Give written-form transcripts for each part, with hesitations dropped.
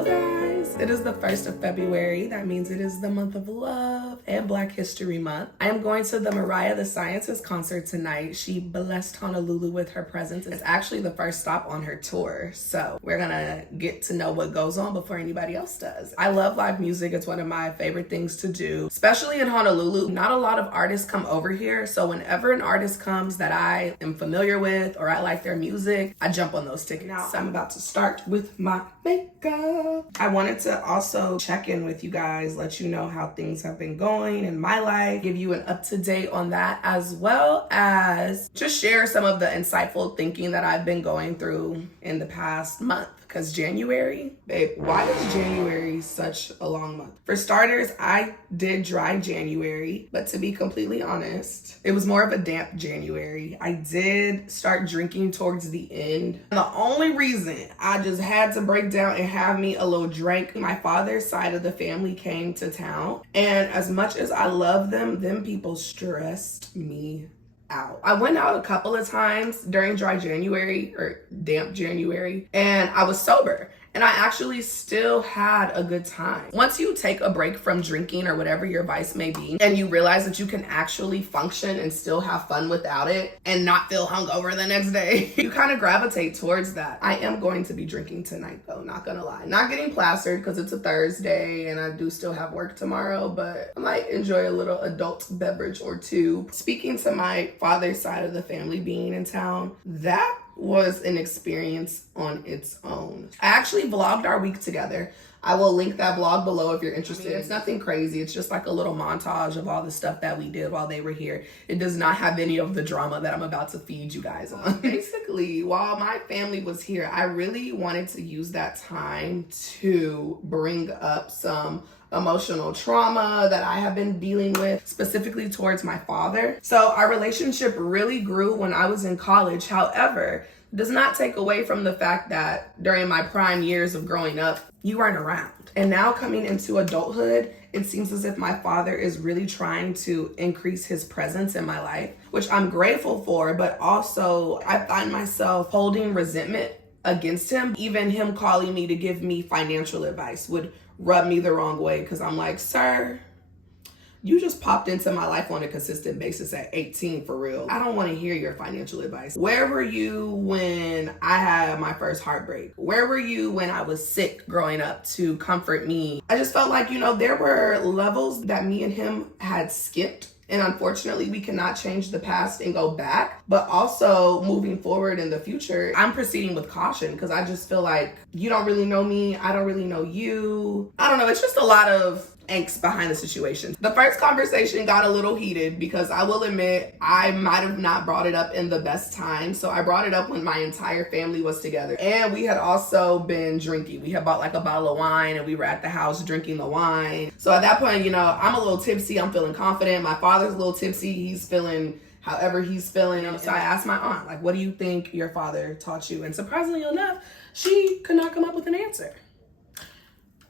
Hello guys, it is the 1st of February. That means it is the month of love and Black History Month. I am going to the Mariah The Scientist concert tonight. She blessed Honolulu with her presence. It's actually the first stop on her tour, so we're gonna get to know what goes on before anybody else does. I love live music. It's one of my favorite things to do, especially in Honolulu. Not a lot of artists come over here, so whenever an artist comes that I am familiar with or I like their music, I jump on those tickets. Now I'm about to start with my makeup. I wanted to also check in with you guys, let you know how things have been going in my life, give you an up-to-date on that, as well as just share some of the insightful thinking that I've been going through in the past month. Because January, babe, why is January such a long month? For starters, I did dry January, but to be completely honest, it was more of a damp January. I did start drinking towards the end. The only reason I just had to break down and have me a little drink, my father's side of the family came to town. And as much as I love them people stressed me out. I went out a couple of times during dry January or damp January, and I was sober. And I actually still had a good time. Once you take a break from drinking or whatever your vice may be, and you realize that you can actually function and still have fun without it and not feel hungover the next day, you kind of gravitate towards that. I am going to be drinking tonight though, not gonna lie. Not getting plastered because it's a Thursday and I do still have work tomorrow, but I might enjoy a little adult beverage or two. Speaking to my father's side of the family being in town, that was an experience on its own. I actually vlogged our week together. I will link that vlog below if you're interested. It's nothing crazy. It's just like a little montage of all the stuff that we did while they were here. It does not have any of the drama that I'm about to feed you guys on. Basically, while my family was here, I really wanted to use that time to bring up some emotional trauma that I have been dealing with, specifically towards my father. So our relationship really grew when I was in college. However, it does not take away from the fact that during my prime years of growing up, you weren't around. And now coming into adulthood, it seems as if my father is really trying to increase his presence in my life, which I'm grateful for, but also I find myself holding resentment against him. Even him calling me to give me financial advice would rub me the wrong way, because I'm like, sir, you just popped into my life on a consistent basis at 18 for real. I don't want to hear your financial advice. Where were you when I had my first heartbreak? Where were you when I was sick growing up to comfort me? I just felt like, there were levels that me and him had skipped. And unfortunately, we cannot change the past and go back. But also moving forward in the future, I'm proceeding with caution because I just feel like you don't really know me. I don't really know you. I don't know. It's just a lot of angst behind the situation. The first conversation got a little heated because I will admit I might have not brought it up in the best time. So I brought it up when my entire family was together. And we had also been drinking. We had bought like a bottle of wine and we were at the house drinking the wine. So at that point, I'm a little tipsy. I'm feeling confident. My father's a little tipsy. He's feeling however he's feeling. So I asked my aunt, like, what do you think your father taught you? And surprisingly enough, she could not come up with an answer.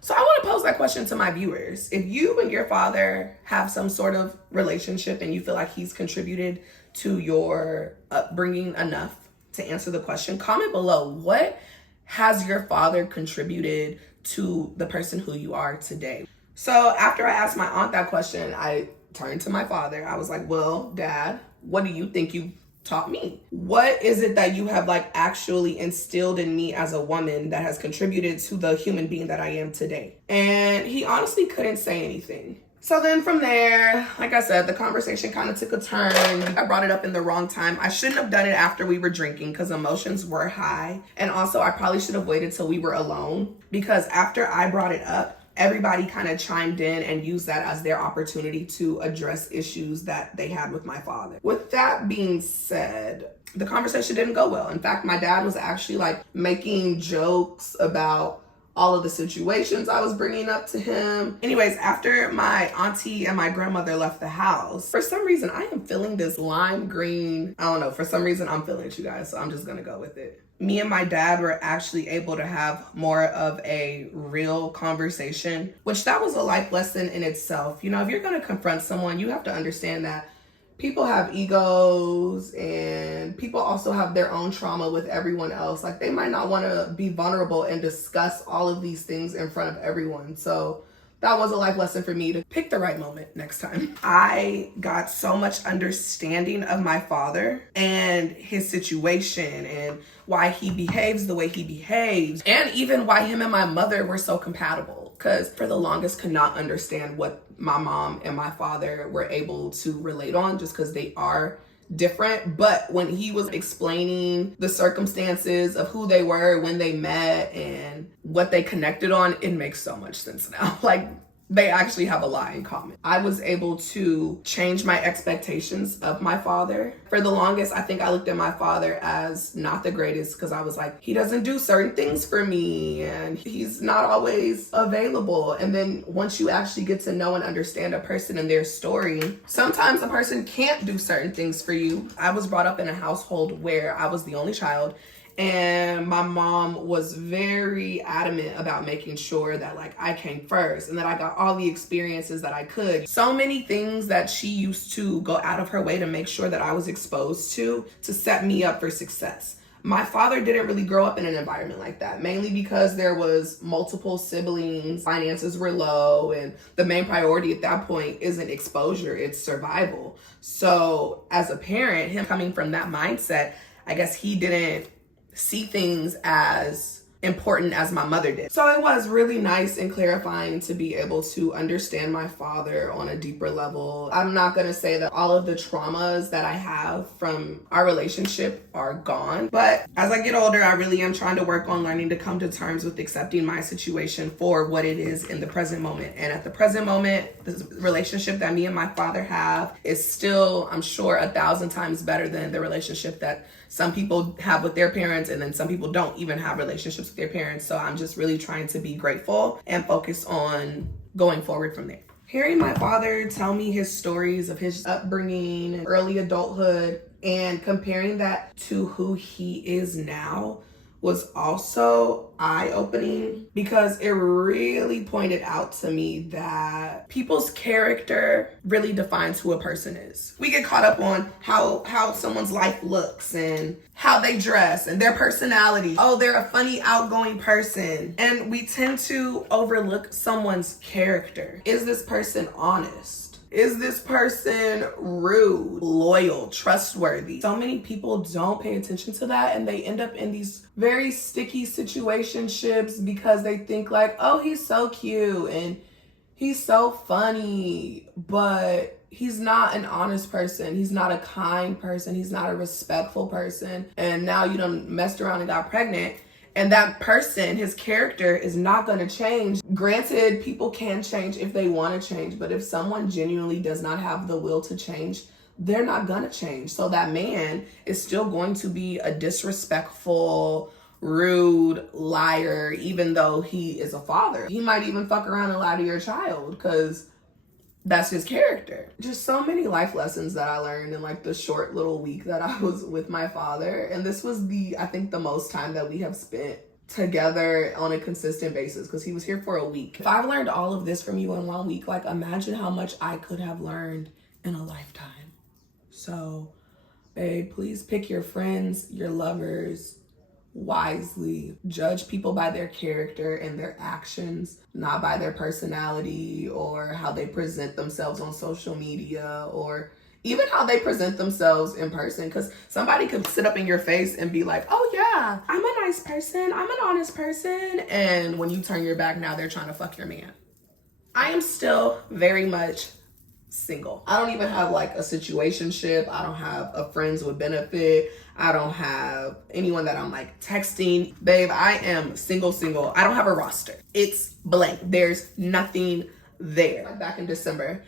So I want to pose that question to my viewers. If you and your father have some sort of relationship and you feel like he's contributed to your upbringing enough to answer the question, comment below. What has your father contributed to the person who you are today? So after I asked my aunt that question, I turned to my father. I was like, well, Dad, what do you think you taught me? What is it that you have actually instilled in me as a woman that has contributed to the human being that I am today? And he honestly couldn't say anything. So then from there, like I said, the conversation kind of took a turn. I brought it up in the wrong time. I shouldn't have done it after we were drinking because emotions were high. And also I probably should have waited till we were alone, because after I brought it up, everybody kind of chimed in and used that as their opportunity to address issues that they had with my father. With that being said, the conversation didn't go well. In fact, my dad was actually making jokes about all of the situations I was bringing up to him. Anyways, after my auntie and my grandmother left the house, for some reason, I am feeling this lime green. I don't know, for some reason, I'm feeling it, you guys, so I'm just gonna go with it. Me and my dad were actually able to have more of a real conversation, which that was a life lesson in itself. If you're gonna confront someone, you have to understand that people have egos, and people also have their own trauma with everyone else. Like, they might not want to be vulnerable and discuss all of these things in front of everyone. So that was a life lesson for me, to pick the right moment next time. I got so much understanding of my father and his situation and why he behaves the way he behaves, and even why him and my mother were so compatible. Because for the longest could not understand what my mom and my father were able to relate on, just because they are different. But when he was explaining the circumstances of who they were when they met and what they connected on, it makes so much sense now. Like, they actually have a lot in common. I was able to change my expectations of my father. For the longest, I think I looked at my father as not the greatest, because I was like, he doesn't do certain things for me and he's not always available. And then once you actually get to know and understand a person and their story, sometimes a person can't do certain things for you. I was brought up in a household where I was the only child, and my mom was very adamant about making sure that, like, I came first and that I got all the experiences that I could. So many things that she used to go out of her way to make sure that I was exposed to set me up for success. My father didn't really grow up in an environment like that, mainly because there was multiple siblings, finances were low, and the main priority at that point isn't exposure, it's survival. So as a parent, him coming from that mindset, I guess he didn't see things as important as my mother did. So it was really nice and clarifying to be able to understand my father on a deeper level. I'm not gonna say that all of the traumas that I have from our relationship are gone, but as I get older, I really am trying to work on learning to come to terms with accepting my situation for what it is in the present moment. And at the present moment, the relationship that me and my father have is still, I'm sure, 1,000 times better than the relationship that some people have with their parents, and then some people don't even have relationships with their parents. So I'm just really trying to be grateful and focus on going forward from there. Hearing my father tell me his stories of his upbringing and early adulthood and comparing that to who he is now was also eye-opening, because it really pointed out to me that people's character really defines who a person is. We get caught up on how someone's life looks and how they dress and their personality. Oh, they're a funny, outgoing person. And we tend to overlook someone's character. Is this person honest? Is this person rude, loyal, trustworthy? So many people don't pay attention to that, and they end up in these very sticky situationships because they think like, oh, he's so cute and he's so funny, but he's not an honest person. He's not a kind person. He's not a respectful person. And now you done messed around and got pregnant. And that person, his character is not going to change. Granted, people can change if they want to change, but if someone genuinely does not have the will to change, they're not going to change. So that man is still going to be a disrespectful, rude liar, even though he is a father. He might even fuck around and lie to your child because that's his character. Just so many life lessons that I learned in like the short little week that I was with my father. And this was I think the most time that we have spent together on a consistent basis, because he was here for a week. If I've learned all of this from you in 1 week, like, imagine how much I could have learned in a lifetime. So, babe, please pick your friends, your lovers wisely. Judge people by their character and their actions, not by their personality or how they present themselves on social media, or even how they present themselves in person. Because somebody could sit up in your face and be like, oh yeah, I'm a nice person, I'm an honest person, and when you turn your back, now they're trying to fuck your man. I am still very much single. I don't even have like a situationship. I don't have a friends with benefit. I don't have anyone that I'm like texting. Babe, I am single. I don't have a roster. It's blank. There's nothing there. Back in December,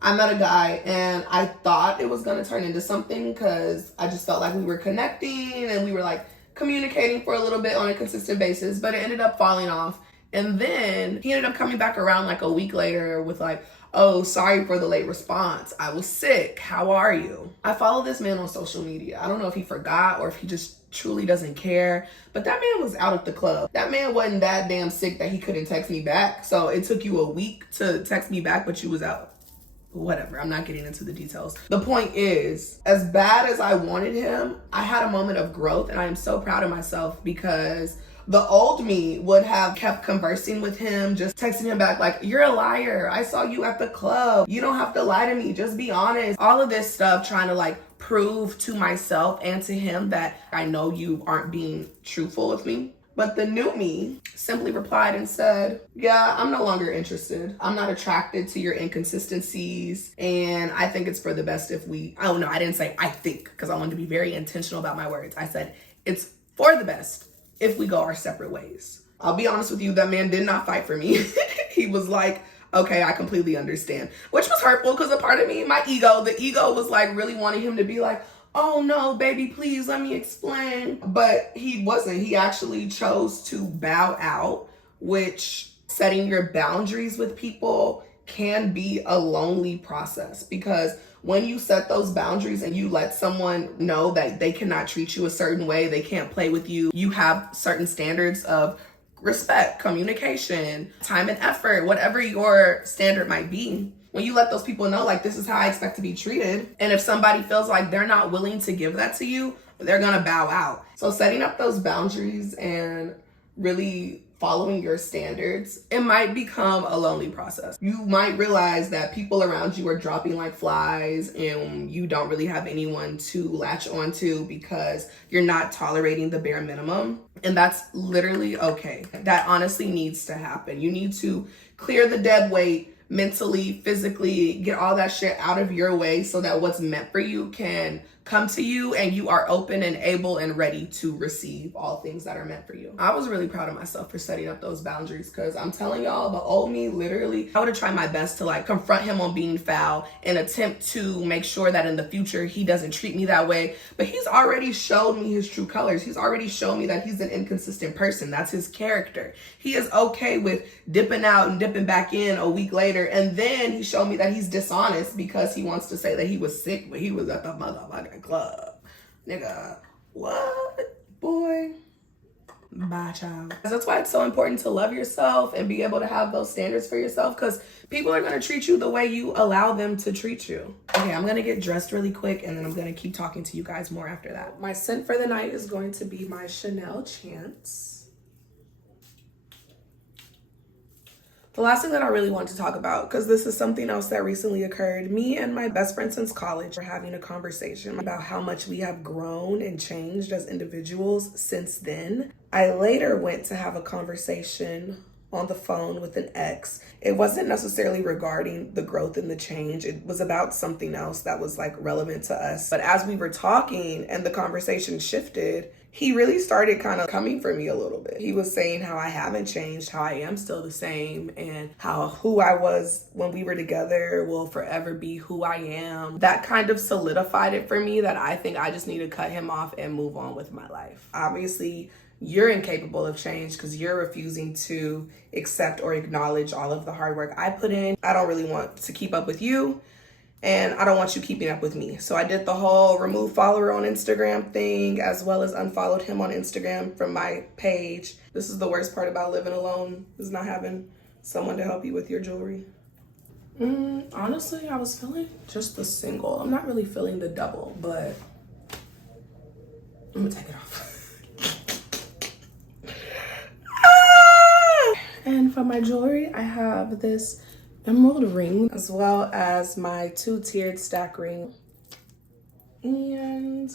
I met a guy and I thought it was gonna turn into something because I just felt like we were connecting and we were like communicating for a little bit on a consistent basis, but it ended up falling off. And then he ended up coming back around like a week later with like, oh, sorry for the late response. I was sick. How are you? I follow this man on social media. I don't know if he forgot or if he just truly doesn't care, but that man was out at the club. That man wasn't that damn sick that he couldn't text me back. So it took you a week to text me back, but you was out. whatever, I'm not getting into the details. The point is, as bad as I wanted him, I had a moment of growth, and I am so proud of myself because the old me would have kept conversing with him, just texting him back like, you're a liar. I saw you at the club. You don't have to lie to me. Just be honest. All of this stuff trying to like prove to myself and to him that I know you aren't being truthful with me. But the new me simply replied and said, yeah, I'm no longer interested. I'm not attracted to your inconsistencies. And I think it's for the best if we, oh no, I didn't say I think, because I wanted to be very intentional about my words. I said, it's for the best if we go our separate ways. I'll be honest with you, that man did not fight for me. He was like, okay, I completely understand. Which was hurtful because a part of me, the ego was like really wanting him to be like, oh no, baby, please let me explain. But he wasn't. He actually chose to bow out, which setting your boundaries with people can be a lonely process, because when you set those boundaries and you let someone know that they cannot treat you a certain way, they can't play with you, you have certain standards of respect, communication, time and effort, whatever your standard might be. When you let those people know, like, this is how I expect to be treated, and if somebody feels like they're not willing to give that to you, they're gonna bow out. So setting up those boundaries and really following your standards, it might become a lonely process. You might realize that people around you are dropping like flies and you don't really have anyone to latch onto because you're not tolerating the bare minimum. And that's literally okay. That honestly needs to happen. You need to clear the dead weight mentally, physically, get all that shit out of your way so that what's meant for you can come to you and you are open and able and ready to receive all things that are meant for you. I was really proud of myself for setting up those boundaries, because I'm telling y'all, the old me, literally, I would have tried my best to like confront him on being foul and attempt to make sure that in the future he doesn't treat me that way. But he's already showed me his true colors. He's already shown me that he's an inconsistent person. That's his character. He is okay with dipping out and dipping back in a week later. And then he showed me that he's dishonest because he wants to say that he was sick, but he was at the motherfucking club. Nigga, what? Boy. Bye, child. That's why it's so important to love yourself and be able to have those standards for yourself, because people are going to treat you the way you allow them to treat you. Okay, I'm going to get dressed really quick and then I'm going to keep talking to you guys more after that. My scent for the night is going to be my Chanel Chance. The last thing that I really want to talk about, because this is something else that recently occurred, me and my best friend since college were having a conversation about how much we have grown and changed as individuals since then. I later went to have a conversation on the phone with an ex. It wasn't necessarily regarding the growth and the change. It was about something else that was like relevant to us. But as we were talking and the conversation shifted, he really started kind of coming for me a little bit. He was saying how I haven't changed, how I am still the same, and how who I was when we were together will forever be who I am. That kind of solidified it for me that I think I just need to cut him off and move on with my life. Obviously, you're incapable of change because you're refusing to accept or acknowledge all of the hard work I put in. I don't really want to keep up with you, and I don't want you keeping up with me. So I did the whole remove follower on Instagram thing, as well as unfollowed him on Instagram from my page. This is the worst part about living alone, is not having someone to help you with your jewelry. Honestly, I was feeling just the single. I'm not really feeling the double, but I'm gonna take it off. And for my jewelry, I have this emerald ring as well as my 2-tiered stack ring. And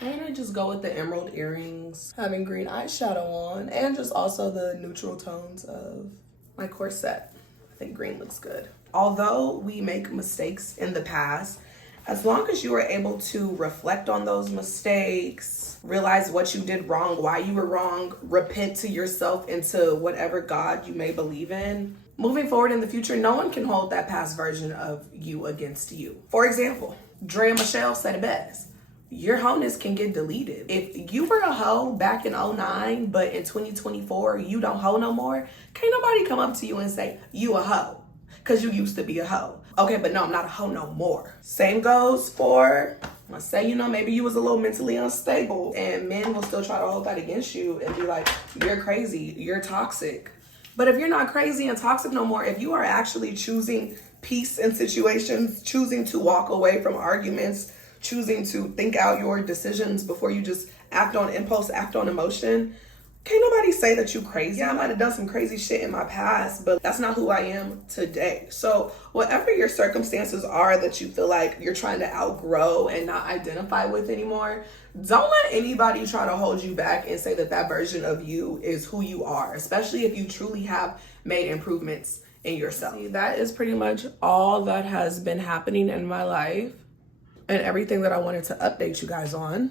I'm gonna just go with the emerald earrings, having green eyeshadow on, and just also the neutral tones of my corset. I think green looks good. Although we make mistakes in the past, as long as you are able to reflect on those mistakes, realize what you did wrong, why you were wrong, repent to yourself and to whatever God you may believe in, moving forward in the future, no one can hold that past version of you against you. For example, Drea Michelle said it best. Your wholeness can get deleted. If you were a hoe back in 2009, but in 2024, you don't hoe no more, can't nobody come up to you and say, you a hoe, because you used to be a hoe. Okay, but no, I'm not a hoe no more. Same goes for, let's say, maybe you was a little mentally unstable, and men will still try to hold that against you and be like, you're crazy, you're toxic. But if you're not crazy and toxic no more, if you are actually choosing peace in situations, choosing to walk away from arguments, choosing to think out your decisions before you just act on impulse, act on emotion. Can't nobody say that you crazy. I might have done some crazy shit in my past, but that's not who I am today. So whatever your circumstances are that you feel like you're trying to outgrow and not identify with anymore, don't let anybody try to hold you back and say that that version of you is who you are, especially if you truly have made improvements in yourself. See, that is pretty much all that has been happening in my life and everything that I wanted to update you guys on.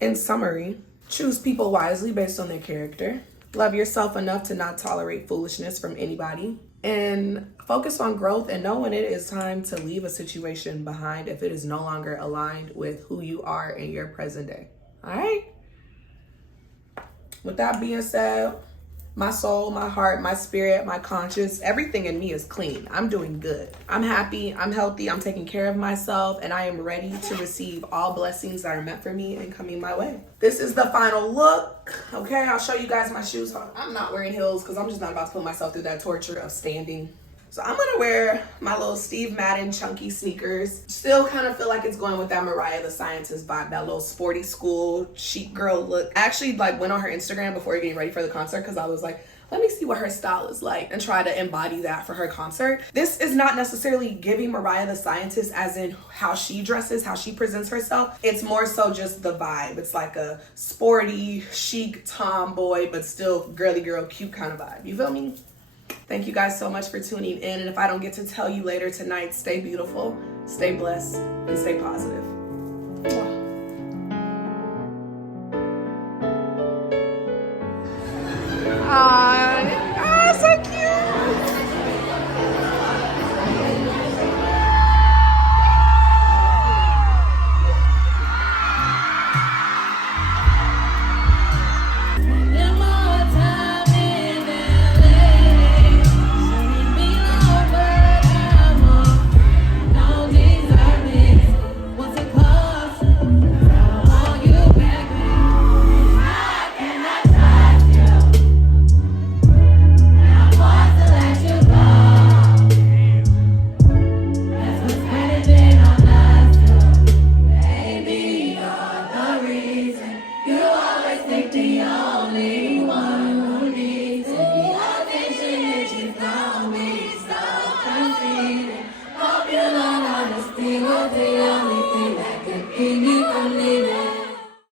In summary, choose people wisely based on their character. Love yourself enough to not tolerate foolishness from anybody. And focus on growth and know when it is time to leave a situation behind if it is no longer aligned with who you are in your present day. All right? With that being said, my soul, my heart, my spirit, my conscience, everything in me is clean. I'm doing good. I'm happy, I'm healthy, I'm taking care of myself, and I am ready to receive all blessings that are meant for me and coming my way. This is the final look. Okay, I'll show you guys my shoes. I'm not wearing heels because I'm just not about to put myself through that torture of standing. So I'm gonna wear my little Steve Madden chunky sneakers. Still kind of feel like it's going with that Mariah The Scientist vibe, that little sporty school chic girl look. I actually went on her Instagram before getting ready for the concert because I was like, let me see what her style is like and try to embody that for her concert. This is not necessarily giving Mariah The Scientist as in how she dresses, how she presents herself. It's more so just the vibe. It's like a sporty, chic tomboy, but still girly girl, cute kind of vibe. You feel me? Thank you guys so much for tuning in. And if I don't get to tell you later tonight, stay beautiful, stay blessed, and stay positive. Mwah.